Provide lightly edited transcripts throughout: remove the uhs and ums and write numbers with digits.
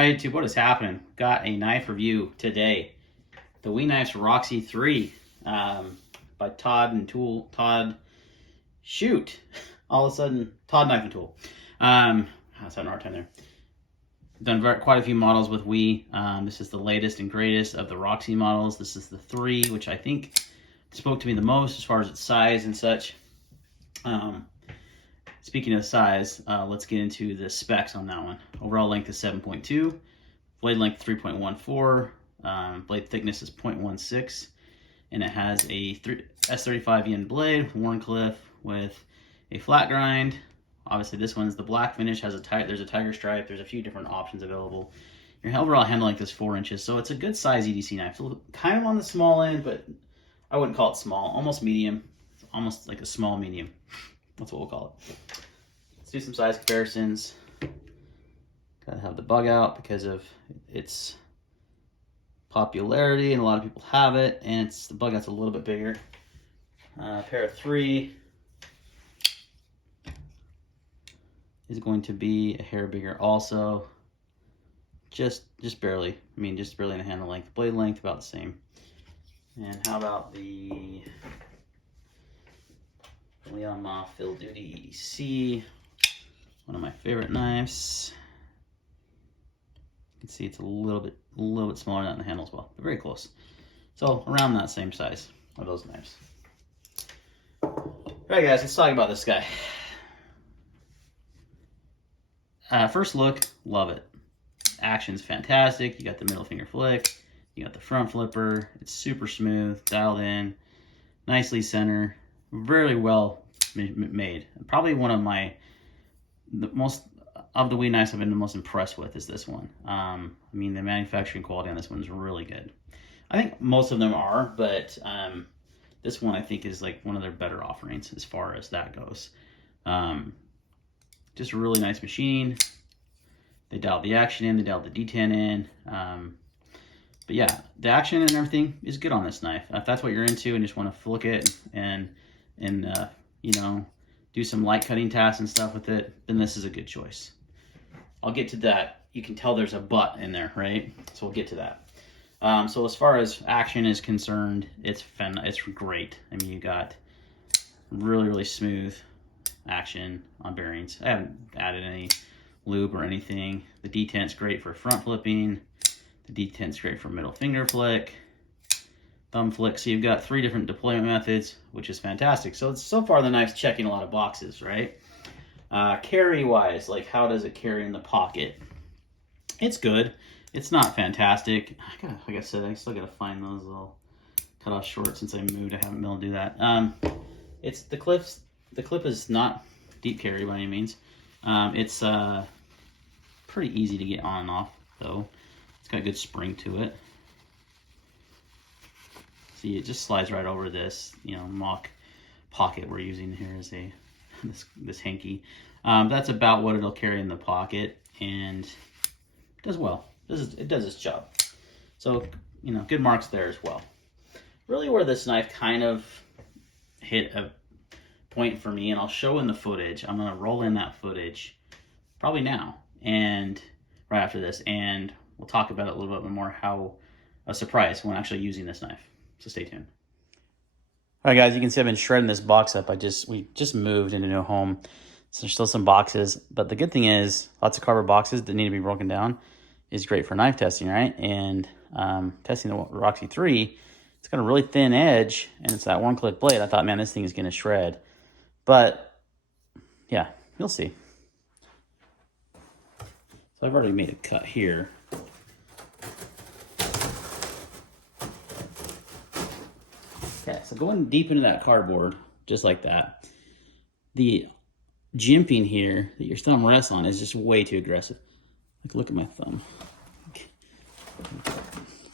Alright YouTube, what is happening? Got a knife review today. The Wee Knife's Roxi 3 by Todd Shoot. All of a sudden, Todd Knife and Tool. I was having a hard time there. Done quite a few models with Wee. This is the latest and greatest of the Roxi models. This is the 3, which I think spoke to me the most as far as its size and such. Speaking of size, let's get into the specs on that one. Overall length is 7.2, blade length 3.14, blade thickness is 0.16, and it has a S35 yen blade, Wharncliffe, with a flat grind. Obviously this one's the black finish, there's a tiger stripe, there's a few different options available. Your overall handle length is 4 inches, so it's a good size EDC knife. It's kind of on the small end, but I wouldn't call it small, almost medium, almost like a small medium. That's what we'll call it. Let's do some size comparisons. Gotta have the bug out because of its popularity, and a lot of people have it, and the bug out's a little bit bigger. Pair of 3 is going to be a hair bigger also. Just barely. I mean, just barely in the handle length. Blade length about the same. And how about the Leon Field Duty C, one of my favorite knives. You can see it's a little bit smaller than the handle as well, but very close. So around that same size of those knives. All right, guys, let's talk about this guy. First look, love it. Action's fantastic. You got the middle finger flick, you got the front flipper. It's super smooth, dialed in, nicely centered. Very well made. Probably one of the most of the Wee knives I've been the most impressed with is this one. I mean, the manufacturing quality on this one is really good. I think most of them are, but this one I think is like one of their better offerings as far as that goes. Just a really nice machine. They dialed the action in, they dialed the detent in. But yeah, the action and everything is good on this knife. If that's what you're into and just want to flick it and you know, do some light cutting tasks and stuff with it, then this is a good choice. I'll get to that. You can tell there's a but in there, right? So we'll get to that. So as far as action is concerned, it's great. I mean, you got really smooth action on bearings. I haven't added any lube or anything. The detent's great for front flipping. The detent's great for middle finger flick, thumb flick. So you've got 3 different deployment methods, which is fantastic. So far the knife's checking a lot of boxes, right? Carry wise, like how does it carry in the pocket? It's good. It's not fantastic. Like I said, I still gotta find those little cut off short since I moved. I haven't been able to do that. It's the clip is not deep carry by any means. It's pretty easy to get on and off though. It's got a good spring to it. See, it just slides right over this, you know, mock pocket we're using here as this hanky. That's about what it'll carry in the pocket, and it does well. It does its job. So, you know, good marks there as well. Really where this knife kind of hit a point for me, and I'll show in the footage. I'm gonna roll in that footage probably now and right after this, and we'll talk about it a little bit more, how a surprise when actually using this knife. So stay tuned. All right, guys, you can see I've been shredding this box up. We just moved into a new home, so there's still some boxes. But the good thing is, lots of cardboard boxes that need to be broken down is great for knife testing, right? And testing the Roxi 3, it's got a really thin edge, and it's that Wharncliffe blade. I thought, man, this thing is gonna shred. But yeah, you'll see. So I've already made a cut here. Okay, so going deep into that cardboard, just like that, the jimping here that your thumb rests on is just way too aggressive. Like, look at my thumb.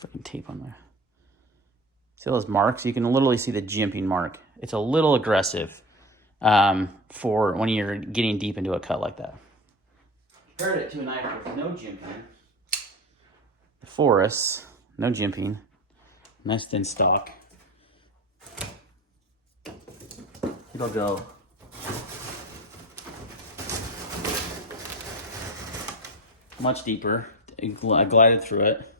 Freaking tape on there. See those marks? You can literally see the jimping mark. It's a little aggressive for when you're getting deep into a cut like that. Compared it to a knife with no jimping. The Forest, no jimping, nice thin stock. It'll go much deeper. I glided through it,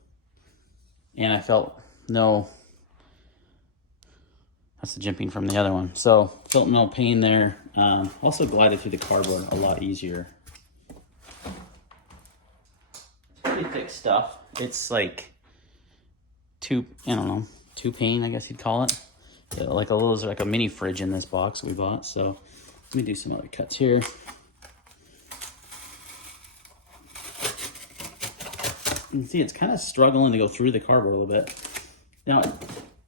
and I felt no. That's the jimping from the other one. So felt no pain there. Also glided through the cardboard a lot easier. Pretty thick stuff. It's like two pane, I guess you'd call it. Yeah, like a mini fridge in this box we bought. So let me do some other cuts here. You can see it's kind of struggling to go through the cardboard a little bit. Now,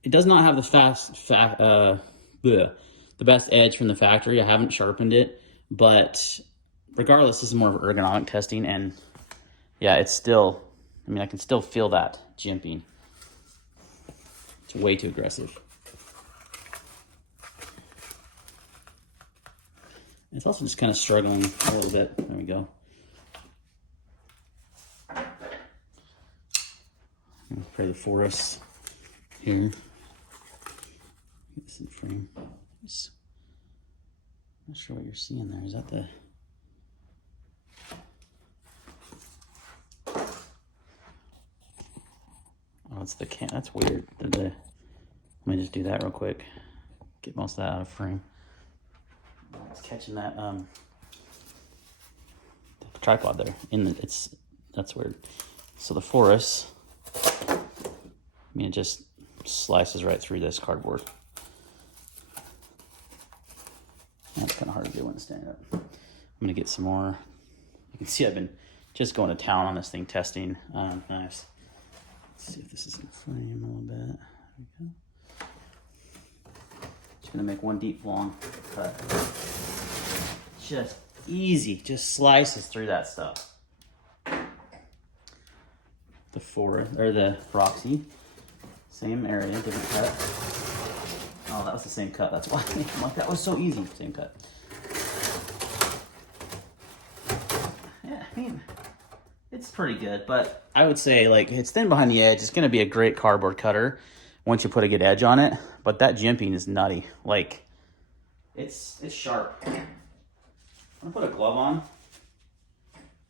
it does not have the the best edge from the factory. I haven't sharpened it, but regardless, this is more of ergonomic testing, and yeah, it's still, I mean, I can still feel that jimping. It's way too aggressive. It's also just kind of struggling a little bit. There we go. For the forest here. Get this in frame. Not sure what you're seeing there. Is that the... Oh, it's the can. That's weird. Let me just do that real quick. Get most of that out of frame. It's catching that the tripod there. That's weird. So the forest, I mean, it just slices right through this cardboard. That's kind of hard to do when it's standing up. I'm gonna get some more. You can see I've been just going to town on this thing, testing knives. Let's see if this is in frame a little bit. There we go. Just gonna make one deep long cut. Just easy, just slices through that stuff. The Roxi, same area, different cut. Oh, that was the same cut. That's why I'm like, that was so easy. Same cut. Yeah, I mean, it's pretty good, but I would say like it's thin behind the edge. It's gonna be a great cardboard cutter once you put a good edge on it. But that jimping is nutty. Like, it's sharp. I'm gonna put a glove on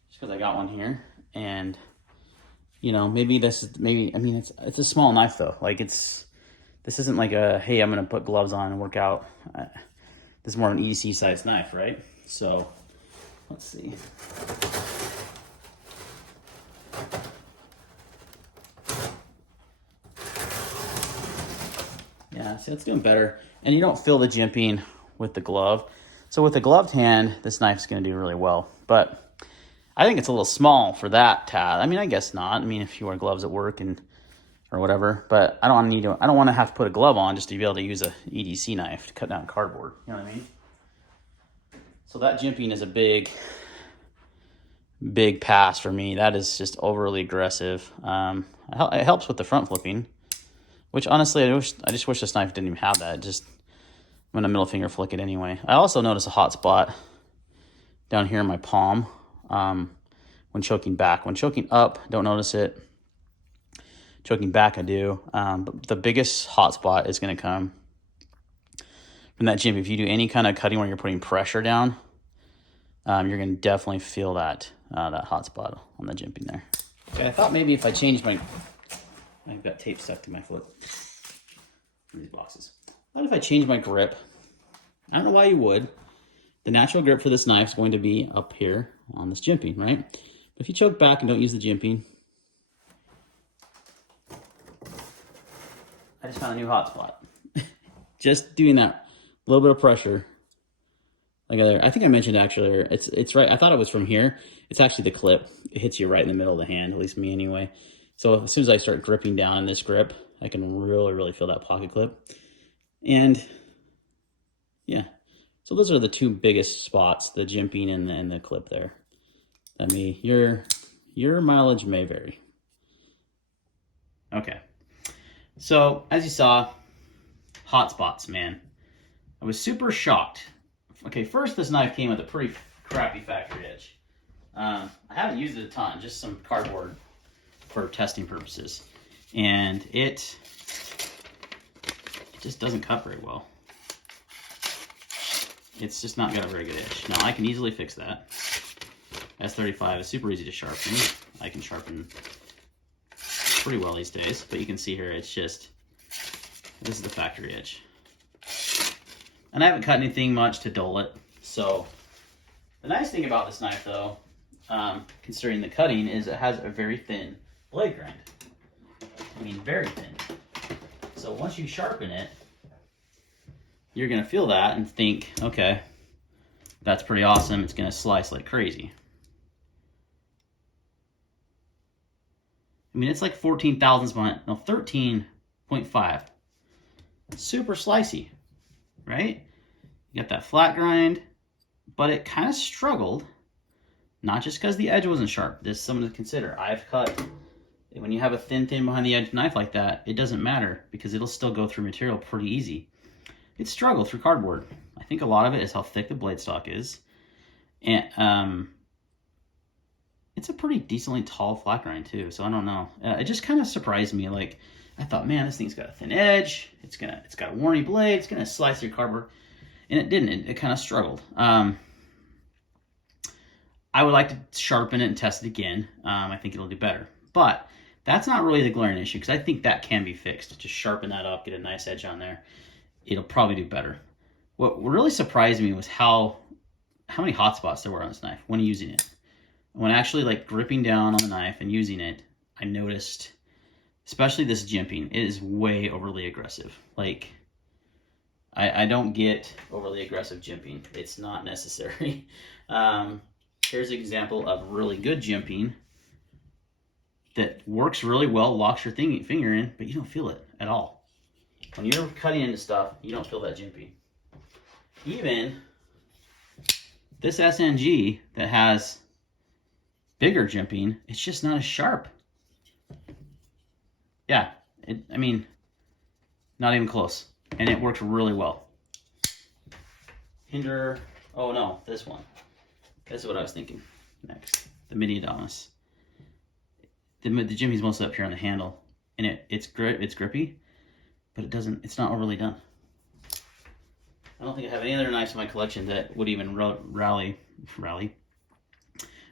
just because I got one here, and you know, maybe I mean, it's a small knife though. Like this isn't like a, hey, I'm gonna put gloves on and work out. This is more an EDC size knife, right? So let's see. Yeah, see, it's doing better. And you don't feel the jimping with the glove. So with the gloved hand, this knife's gonna do really well. But I think it's a little small for that tab. I mean, I guess not. I mean, if you wear gloves at work or whatever, but I don't want to have to put a glove on just to be able to use a EDC knife to cut down cardboard. You know what I mean? So that jimping is a big pass for me. That is just overly aggressive. It helps with the front flipping, which honestly, I just wish this knife didn't even have that. Just, I'm gonna middle finger flick it anyway. I also notice a hot spot down here in my palm when choking back. When choking up, don't notice it. Choking back, I do. But the biggest hot spot is gonna come from that jimp. If you do any kind of cutting where you're putting pressure down, you're gonna definitely feel that hot spot on the jimping there. Okay, I thought maybe if I changed I've got tape stuck to my foot in these boxes. I thought if I changed my grip, I don't know why you would. The natural grip for this knife is going to be up here on this jimping, right? But if you choke back and don't use the jimping, I just found a new hot spot. Just doing that little bit of pressure. Like I think I mentioned actually, it's right. I thought it was from here. It's actually the clip. It hits you right in the middle of the hand, at least me anyway. So as soon as I start gripping down in this grip, I can really, really feel that pocket clip. And yeah, so those are the two biggest spots, the jimping and the clip there. I mean, your mileage may vary. Okay. So as you saw, hot spots, man. I was super shocked. Okay, first this knife came with a pretty crappy factory edge. I haven't used it a ton, just some cardboard for testing purposes. And it just doesn't cut very well. It's just not got a very good edge. Now I can easily fix that. S35 is super easy to sharpen. I can sharpen pretty well these days, but you can see here, it's just, this is the factory edge. And I haven't cut anything much to dull it. So the nice thing about this knife though, considering the cutting, is it has a very thin blade grind. I mean, very thin. So once you sharpen it, you're gonna feel that and think, okay, that's pretty awesome. It's gonna slice like crazy. I mean, it's like 14 thousandths behind, no, 13.5. Super slicey, right? You got that flat grind, but it kind of struggled, not just because the edge wasn't sharp. This is something to consider. I've cut, when you have a thin behind the edge knife like that, it doesn't matter because it'll still go through material pretty easy. It struggled through cardboard. I think a lot of it is how thick the blade stock is. And it's a pretty decently tall flat grind too, so I don't know. It just kind of surprised me. Like, I thought, man, this thing's got a thin edge. It's got a warny blade. It's gonna slice through cardboard, and it didn't. It kind of struggled. I would like to sharpen it and test it again. I think it'll do better, but that's not really the glaring issue because I think that can be fixed. Just sharpen that up, get a nice edge on there. It'll probably do better. What really surprised me was how many hot spots there were on this knife when using it. When actually like gripping down on the knife and using it, I noticed, especially this jimping, it is way overly aggressive. Like, I don't get overly aggressive jimping. It's not necessary. Here's an example of really good jimping that works really well, locks your finger in, but you don't feel it at all. When you're cutting into stuff, you don't feel that jimping. Even this SNG that has bigger jimping, it's just not as sharp. Yeah, I mean, not even close. And it works really well. Oh no, this one. This is what I was thinking next. The Mini Adonis. The jimping's mostly up here on the handle, and it's grippy, but it's not overly done. I don't think I have any other knives in my collection that would even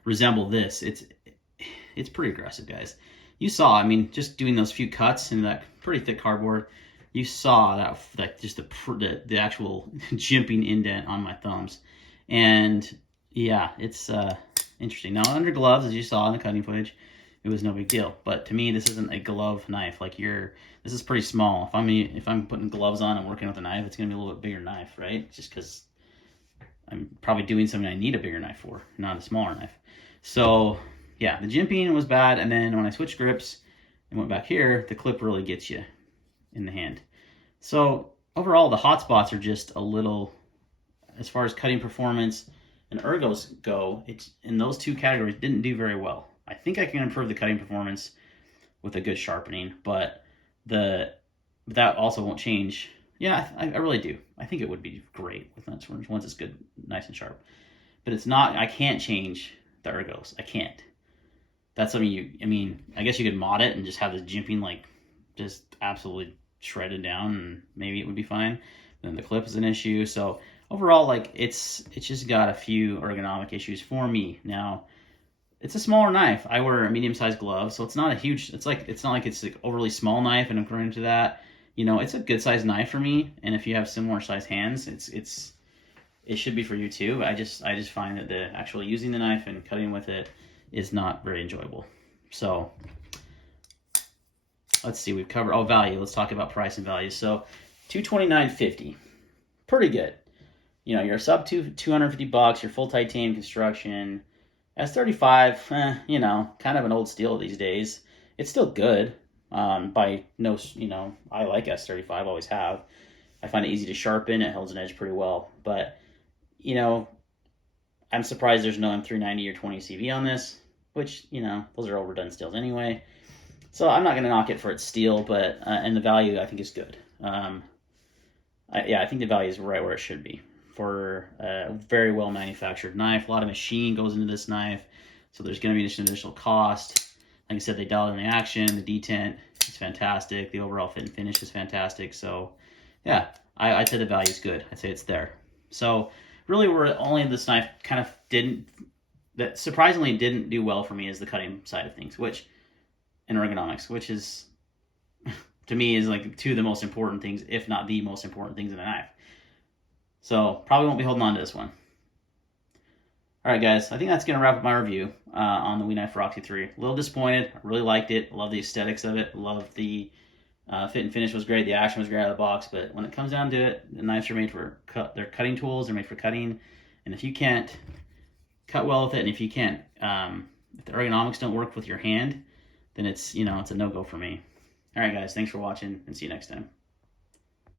resemble this. It's pretty aggressive, guys. You saw, I mean, just doing those few cuts in that pretty thick cardboard, you saw that just the actual jimping indent on my thumbs. And yeah, it's interesting. Now under gloves, as you saw in the cutting footage, it was no big deal. But to me, this isn't a glove knife. Like this is pretty small. If I'm putting gloves on and working with a knife, it's gonna be a little bit bigger knife, right? Just because I'm probably doing something I need a bigger knife for, not a smaller knife. So yeah, the jimping was bad, and then when I switched grips and went back here, the clip really gets you in the hand. So overall, the hot spots are just a little, as far as cutting performance and ergos go, it's in those two categories didn't do very well. I think I can improve the cutting performance with a good sharpening, but that also won't change. Yeah, I really do. I think it would be great with once it's good, nice and sharp. But it's not. I can't change the ergos. I can't. That's something I guess you could mod it and just have this jimping like just absolutely shredded down, and maybe it would be fine. Then the clip is an issue. So overall, like it's just got a few ergonomic issues for me. Now, it's a smaller knife. I wear a medium-sized glove, so it's not a huge. It's not like it's like overly small knife, and according to that, it's a good-sized knife for me. And if you have similar-sized hands, it should be for you too. I just find that the actually using the knife and cutting with it is not very enjoyable. So let's see, we've covered value. Let's talk about price and value. So $229.50, pretty good. You're sub $250, your full titanium construction. S35, kind of an old steel these days. It's still good. By no, I like S35, always have. I find it easy to sharpen. It holds an edge pretty well. But, I'm surprised there's no M390 or 20 CV on this, which, those are overdone steels anyway. So I'm not going to knock it for its steel, but, and the value I think is good. I think the value is right where it should be for a very well manufactured knife. A lot of machine goes into this knife, so there's going to be an additional cost. Like I said, they dialed in the action, the detent is fantastic, the overall fit and finish is fantastic. So yeah, I'd say the value is good. I'd say it's there. So really, we're only this knife kind of didn't that surprisingly didn't do well for me is the cutting side of things, which in ergonomics, which is to me is like two of the most important things, if not the most important things in a knife. So probably won't be holding on to this one. All right, guys, I think that's going to wrap up my review on the WeKnife Roxi 3. A little disappointed. I really liked it. Love the aesthetics of it. Love the fit and finish was great. The action was great out of the box. But when it comes down to it, the knives are made for they're cutting tools. They're made for cutting. And if you can't cut well with it, and if you can't, if the ergonomics don't work with your hand, then it's, it's a no-go for me. All right, guys, thanks for watching, and see you next time.